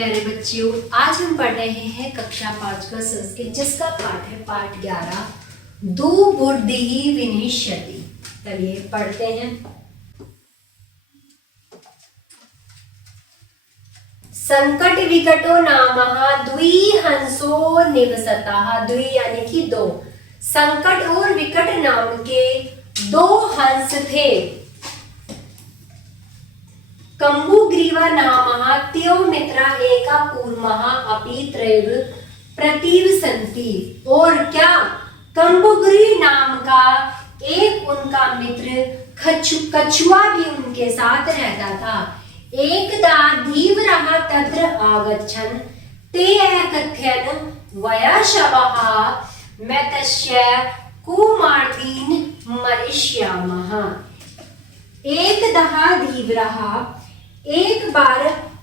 प्यारे बच्चों, आज हम पढ़ रहे हैं कक्षा 5 का संस्कृत, जिसका पाठ है पाठ 11 दो बुद्धि विनिश्यति। चलिए पढ़ते हैं। संकट विकटो नामः द्विहंसो निवसतः। द्वि यानी कि दो, संकट और विकट नाम के दो हंस थे। कंबुग्रीवा नामः त्यो मित्रा एका कूर्मः अपि त्रैव प्रतिवसन्ति। और क्या कंबुग्री नाम का एक उनका मित्र कछुआ भी उनके साथ रहता था। एकदा धीवरः तत्र आगच्छन् ते कथयन् वयशवः मैतस्य कुमार्तीन् मरिष्यामः। एकदा धीवरः, एक बार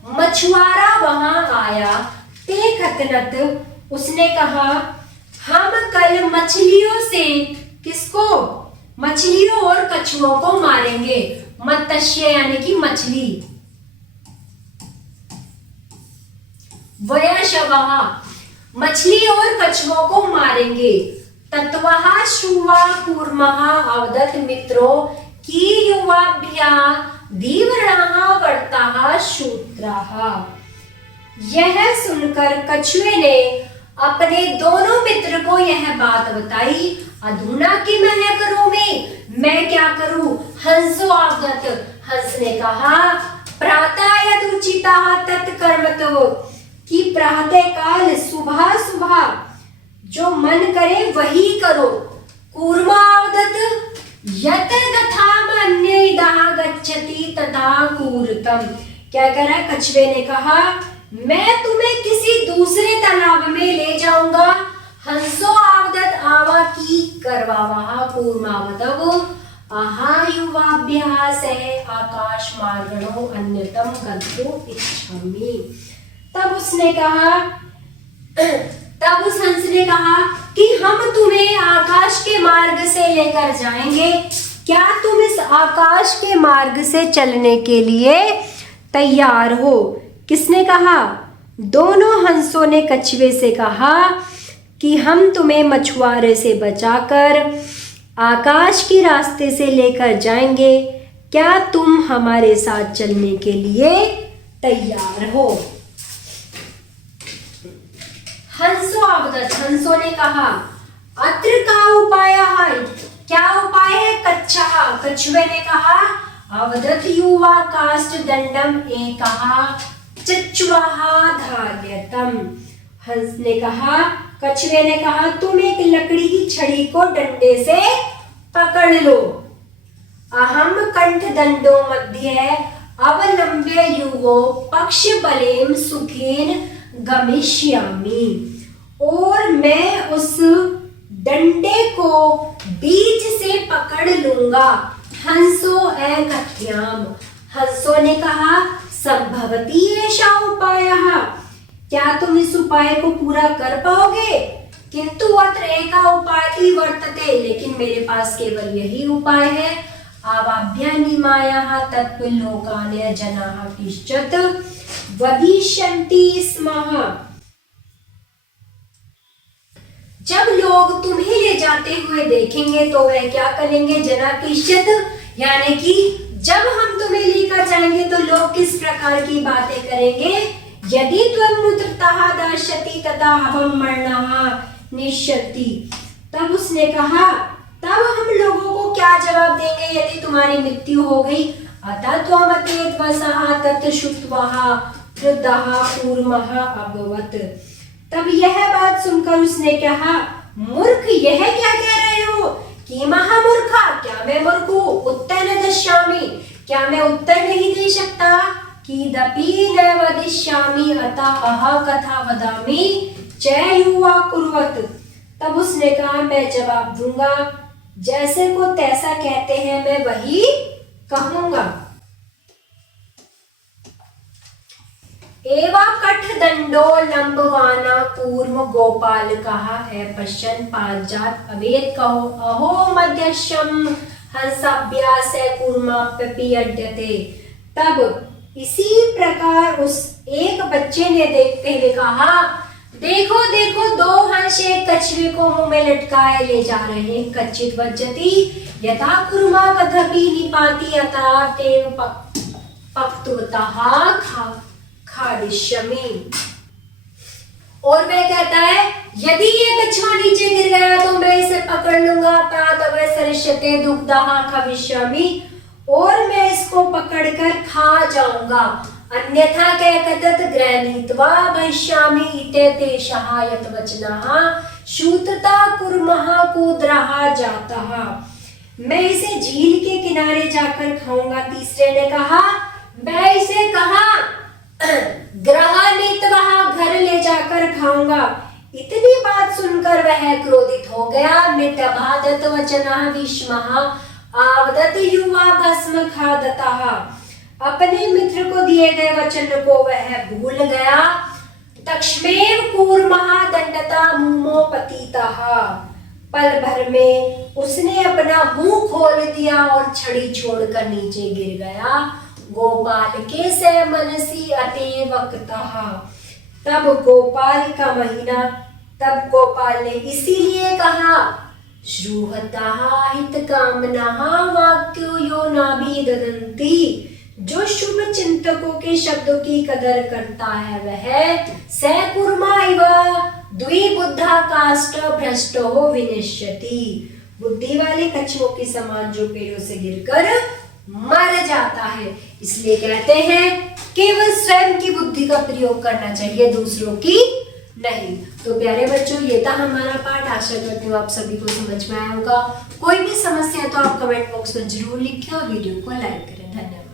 मछुआरा वहां आया। ते कथनत, उसने कहा हम कल मछलियों से, किसको? मछलियों और कछुओं को मारेंगे। मत्स्य यानी कि मछली, वयशवः मछली और कछुओं को मारेंगे। तत्वः श्रुवा कूर्मः अवदत् मित्रो की युवाभ्या धीवरः वर्तः शूद्रः। यह सुनकर कछुए ने अपने दोनों मित्र को यह बात बताई। अधुना कि मैं करूं, मैं क्या करूं? हंसो आगत, हंस ने कहा प्रातः यदुचितः तत्कर्मतो, कि प्रातः काल सुबह सुबह जो मन करे वही करो। कूर्मावदत् यत तथामन्यैदः गच्छति तथा कूर्तम। क्या करा? कछुए ने कहा मैं तुम्हें किसी दूसरे तालाब में ले जाऊंगा। हंसो आवदत आवा की करवावः कूर्मावदव अहायुवाभ्यास आकाश मार्गणो अन्यतम गन्तुम् इच्छामि। तब उस हंस ने कहा कि हम तुम्हें आकाश के मार्ग से लेकर जाएंगे। क्या तुम इस आकाश के मार्ग से चलने के लिए तैयार हो? किसने कहा? दोनों हंसों ने कछुए से कहा कि हम तुम्हें मछुआरे से बचाकर आकाश के रास्ते से लेकर जाएंगे। क्या तुम हमारे साथ चलने के लिए तैयार हो? हंसो अवदत्, हंसों ने कहा अत्र का उपाय है? क्या उपाय है? कछुए ने कहा अवदत् युवा काष्ठ दंडम एकः चच्वाः धार्यतम। हंस ने कहा, कछुए ने कहा तुम एक लकड़ी की छड़ी को डंडे से पकड़ लो। अहम कंठ दंडो मध्य अवलंब्य युवो पक्ष बलेम सुखेन गमिष्यामि। और मैं उस डंडे को बीच से पकड़ लूंगा। हंसो एकथ्याम, हंसों ने कहा संभवती एषा उपायः, क्या तुम इस उपाय को पूरा कर पाओगे? किंतु अत्र एका उपाय वर्तते, लेकिन मेरे पास केवल यही उपाय है। आवाभ्यानिमायाः तत्त्वलोकान् जनाः किश्चित् वदिष्यन्ति स्मः। जब लोग तुम्हें ले जाते हुए देखेंगे तो वह क्या करेंगे? जना किश्चित्, यानी कि जब हम तुम्हें लेकर जाएंगे तो लोग किस प्रकार की बातें करेंगे? यदि त्वं नुत्रतः दर्शति तथा अहं मरणः निश्यति। तब उसने कहा, तब हम लोगों को क्या जवाब देंगे यदि तुम्हारी मृत्यु हो गई? अतः त्वमतेत्वसः तत् श्रुत्वा क्रुद्धः कूर्मः अभवत्। तब यह बात सुनकर उसने कहा, मूर्ख, यह क्या कह रहे हो? कि महामूर्खा, क्या मैं मूर्ख हूँ? उत्तर न दश्यामि, क्या मैं उत्तर नहीं दे सकता? कीदपि न वदिष्यामि अतः अह कथा वदामि च युवा कुर्वत्। तब उसने कहा मैं जवाब दूंगा, जैसे को तैसा कहते हैं मैं वही कहूंगा। एवा कठदंडो लंबवाना कूर्म गोपालकः अपश्यन् पारिजात अवेद कहो अहो मध्यशम हंसाभ्यास कूर्माप्यपि अड्यते। तब इसी प्रकार उस एक बच्चे ने देखते हुए कहा, देखो देखो, दो हंस एक कछुए को मुंह में लटकाए ले जा रहे हैं। कच्चित वज्जति यथा कुर्मा कथपि निपाति अतः तेव पक्तुतः खादिष्यामि। और वह कहता है, यदि ये कछुआ नीचे गिर गया तो मैं इसे पकड़ लूंगा, तव सरिष्यते दुग्धः खादिष्यामि, और मैं इसको पकड़कर खा जाऊंगा। अन्यथा कैकतत गृहीत्वा भविष्यामि इते तेषः यत् वचनः शूतता कुर्मः कूद्रः जातः। मैं इसे झील के किनारे जाकर खाऊंगा। तीसरे ने कहा, मैं इसे कहाँ गृहीत्वा घर ले जाकर खाऊंगा। इतनी बात सुनकर वह क्रोधित हो गया। मितभादत वचनः भीष्मः आवदत युवा भस्म खादतः। अपने मित्र को दिए गए वचन को वह भूल गया। तक्ष्मेव कूर्मः दंडता मुमो पतितः। पल भर में उसने अपना मुंह खोल दिया और छड़ी छोड़कर नीचे गिर गया। गोपाल के से मनसी अतेवक्तः। तब गोपाल ने इसीलिए कहा, श्रूहतः हितकामनः वाक्यो यो नाभिददन्ति। जो शुभ चिंतकों के शब्दों की कदर करता है वह स कूर्मा इव द्विबुद्धा काष्ठ भ्रष्टो विनश्यति। बुद्धि वाले कछुओं के समान जो पेड़ों से गिरकर मर जाता है। इसलिए कहते हैं केवल स्वयं की बुद्धि का प्रयोग करना चाहिए, दूसरों की नहीं। तो प्यारे बच्चों, ये था हमारा पाठ। आशा करती हूँ आप सभी को समझ में आया होगा। कोई भी समस्या तो आप कमेंट बॉक्स में जरूर लिखें और वीडियो को लाइक करें। धन्यवाद।